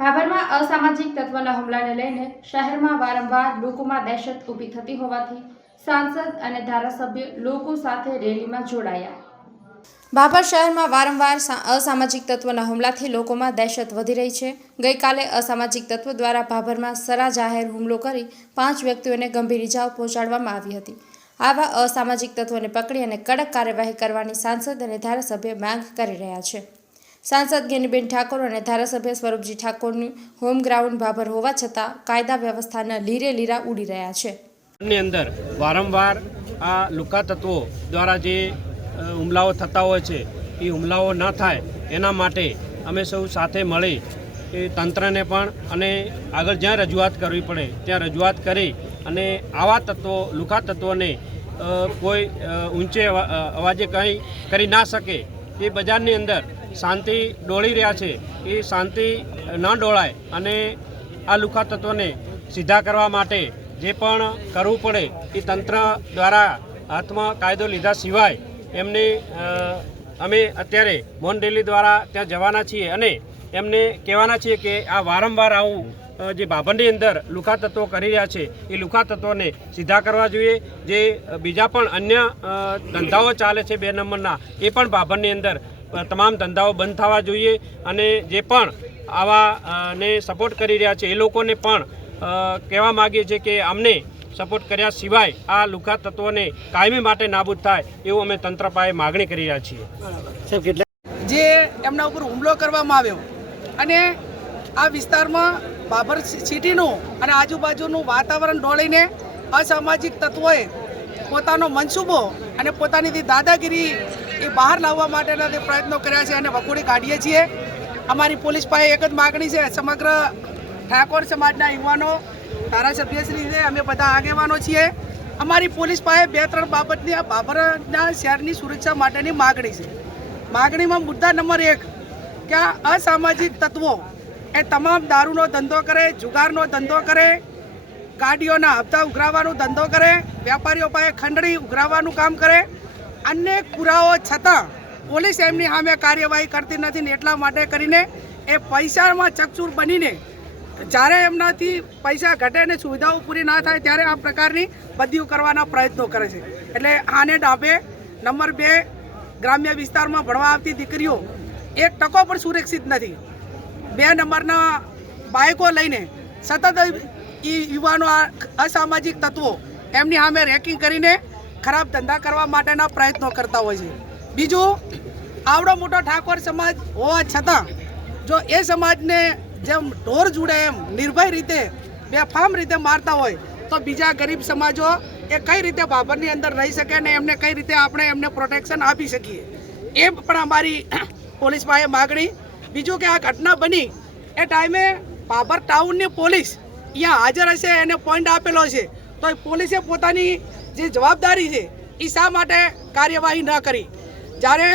ભાભરમાં અસામાજિક તત્વના હુમલાને લઈને શહેરમાં વારંવાર લોકોમાં દહેશત ઊભી થતી હોવાથી સાંસદ અને ધારાસભ્ય લોકો સાથે રેલીમાં જોડાયા। ભાભર શહેરમાં વારંવાર અસામાજિક તત્વના હુમલાથી લોકોમાં દહેશત વધી રહી છે। ગઈકાલે અસામાજિક તત્વો દ્વારા ભાભરમાં સરા જાહેર હુમલો કરી 5 વ્યક્તિઓને ગંભીર ઇજાઓ પહોંચાડવામાં આવી હતી। આવા અસામાજિક તત્વોને પકડી અને કડક કાર્યવાહી કરવાની સાંસદ અને ધારાસભ્ય માંગ કરી રહ્યા છે। સાંસદ ગેનીબેન ઠાકોર અને ધારાસભ્ય સ્વરૂપજી ઠાકોરનું હોમ ગ્રાઉન્ડ ભાભર હોવા છતાં કાયદા વ્યવસ્થાના લીરે લીરા ઉડી રહ્યા છે। ની અંદર વારંવાર આ લુકા તત્વો દ્વારા જે હુમલાઓ થતા હોય છે એ હુમલાઓ ન થાય એના માટે અમે સૌ સાથે મળી એ તંત્રને પણ અને આગળ જ્યાં રજૂઆત કરવી પડે ત્યાં રજૂઆત કરી અને આવા તત્વો લુકા તત્વોને કોઈ ઊંચે અવાજે કંઈ કરી ના શકે એ બજારની અંદર શાંતિ ડોળી રહ્યા છે એ શાંતિ ન ડોળાય અને આ લુકા તત્વોને સીધા કરવા માટે જે પણ કરવું પડે એ તંત્ર દ્વારા હાથમાં કાયદો લીધા સિવાય એમને અમે અત્યારે મૌન રેલી દ્વારા ત્યાં જવાના છીએ અને એમને કહેવાના છીએ કે આ વારંવાર આવું જે ભાભરની અંદર લુકા તત્વો કરી રહ્યા છે એ લુકા તત્વોને સીધા કરવા જોઈએ। જે બીજા પણ અન્ય ધંધાઓ ચાલે છે 2 નંબરના એ પણ ભાભરની અંદર તમામ ધંધાઓ બંધ થવા જોઈએ અને જે પણ આવા ને સપોર્ટ કરી રહ્યા છે એ લોકોને પણ કહેવા માગીએ છીએ કે અમને સપોર્ટ કર્યા સિવાય આ લુકા તત્વોને કાયમી માટે નાબૂદ થાય એવું અમે તંત્ર પાસે માગણી કરી રહ્યા છીએ। જે એમના ઉપર હુમલો કરવામાં આવ્યો અને આ વિસ્તારમાં ભાભર સિટીનું અને આજુબાજુનું વાતાવરણ ડોળીને અસામાજિક તત્વોએ પોતાનો મનસૂબો અને પોતાની દાદાગીરી એ બહાર લાવવા માટેના તે પ્રયત્નો કર્યા છે અને વખોડી કાઢીએ છીએ। અમારી પોલીસ પાસે એક જ માગણી છે, સમગ્ર ઠાકોર સમાજના યુવાનો ધારાસભ્યશ્રી છે, અમે બધા આગેવાનો છીએ। અમારી પોલીસ પાસે 2-3 બાબતની આ ભાભરના શહેરની સુરક્ષા માટેની માગણી છે। માગણીમાં મુદ્દા નંબર 1 કે આ અસામાજિક તત્વો એ તમામ દારૂનો ધંધો કરે, જુગારનો ધંધો કરે, ગાડીઓના હપ્તા ઉઘરાવવાનો ધંધો કરે, વેપારીઓ પાસે ખંડણી ઉઘરાવવાનું કામ કરે। અનેક પુરાવો છતાં પોલીસ એમની સામે કાર્યવાહી કરતી નથી ને એટલા માટે કરીને એ પૈસામાં ચકચૂર બનીને જ્યારે એમનાથી પૈસા ઘટે ને સુવિધાઓ પૂરી ના થાય ત્યારે આ પ્રકારની બદલીઓ કરવાના પ્રયત્નો કરે છે। એટલે આને ડાબે નંબર 2 ગ્રામ્ય વિસ્તારમાં ભણવા આવતી દીકરીઓ 1% પણ સુરક્ષિત નથી। 2 નંબરના બાઇકો લઈને સતત યુવાનો અસામાજિક તત્વો એમની સામે રેકિંગ કરીને ખરાબ ધંધા કરવા માટેના પ્રયત્નો કરતા હોય છે। બીજું, આવડો મોટો ઠાકોર સમાજ હોવા છતાં જો એ સમાજને જેમ ઢોર જુડે એમ નિર્ભય રીતે બેફામ રીતે મારતા હોય તો બીજા ગરીબ સમાજો એ કઈ રીતે ભાભરની અંદર રહી શકે ને એમને કઈ રીતે આપણે એમને પ્રોટેક્શન આપી શકીએ એ પણ અમારી પોલીસ પાસે માગણી। બીજું કે આ ઘટના બની એ ટાઈમે ભાભર ટાઉનની પોલીસ અહીંયા હાજર હશે એને પોઈન્ટ આપેલો છે તો એ પોલીસે પોતાની જે જવાબદારી છે એ શા માટે કાર્યવાહી ન કરી? જ્યારે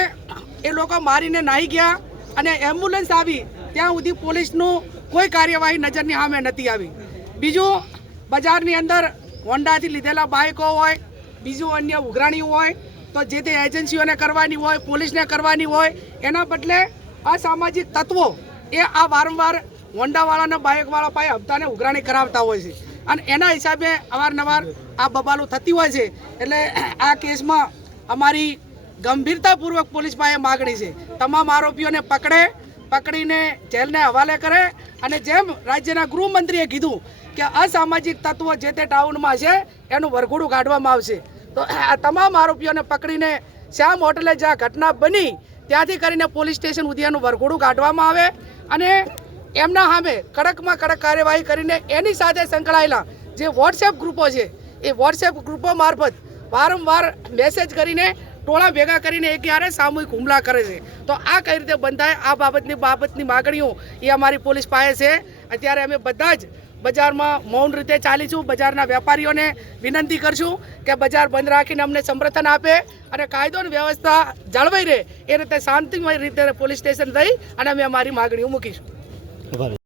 એ લોકો મારીને નાહી ગયા અને એમ્બ્યુલન્સ આવી ત્યાં સુધી પોલીસનું કોઈ કાર્યવાહી નજરની સામે નથી આવી। બીજું, બજારની અંદર હોન્ડાથી લીધેલા બાઇકો હોય, બીજું અન્ય ઉઘરાણી હોય તો જે તે એજન્સીઓને કરવાની હોય, પોલીસને કરવાની હોય, એના બદલે અસામાજિક તત્વો એ આ વારંવાર હોન્ડાવાળાના બાઇકવાળા પાસે હપ્તાને ઉઘરાણી કરાવતા હોય છે અને એના હિસાબે અવારનવાર આ બબાલું થતી હોય છે। એટલે આ કેસમાં અમારી ગંભીરતાપૂર્વક પોલીસ પાસે માગણી છે તમામ આરોપીઓને પકડીને જેલને હવાલે કરે અને જેમ રાજ્યના ગૃહમંત્રીએ કીધું કે અસામાજિક તત્વો જે તે ટાઉનમાં છે એનું વરઘોડું કાઢવામાં આવશે। તો આ તમામ આરોપીઓને પકડીને શ્યામ હોટલે જ્યાં ઘટના બની ત્યાંથી કરીને પોલીસ સ્ટેશન સુધી એનું વરઘોડું કાઢવામાં આવે અને એમના સામે કડકમાં કડક કાર્યવાહી કરીને એની સાથે સંકળાયેલા જે વોટ્સએપ ગ્રુપો છે એ વોટ્સએપ ગ્રુપો મારફત વારંવાર મેસેજ કરીને ટોળા ભેગા કરીને ક્યારે સામૂહિક હુમલા કરે છે તો આ કઈ રીતે બંધ થાય આ બાબતની માગણીઓ એ અમારી પોલીસ પાસે છે। અત્યારે અમે બધા જ બજારમાં મૌન રીતે ચાલીશું। બજારના વેપારીઓને વિનંતી કરશું કે બજાર બંધ રાખીને અમને સમર્થન આપે અને કાયદો અને વ્યવસ્થા જળવાઈ રહે એ રીતે શાંતિમય રીતે પોલીસ સ્ટેશન રહી અને અમે અમારી માગણીઓ મૂકીશું।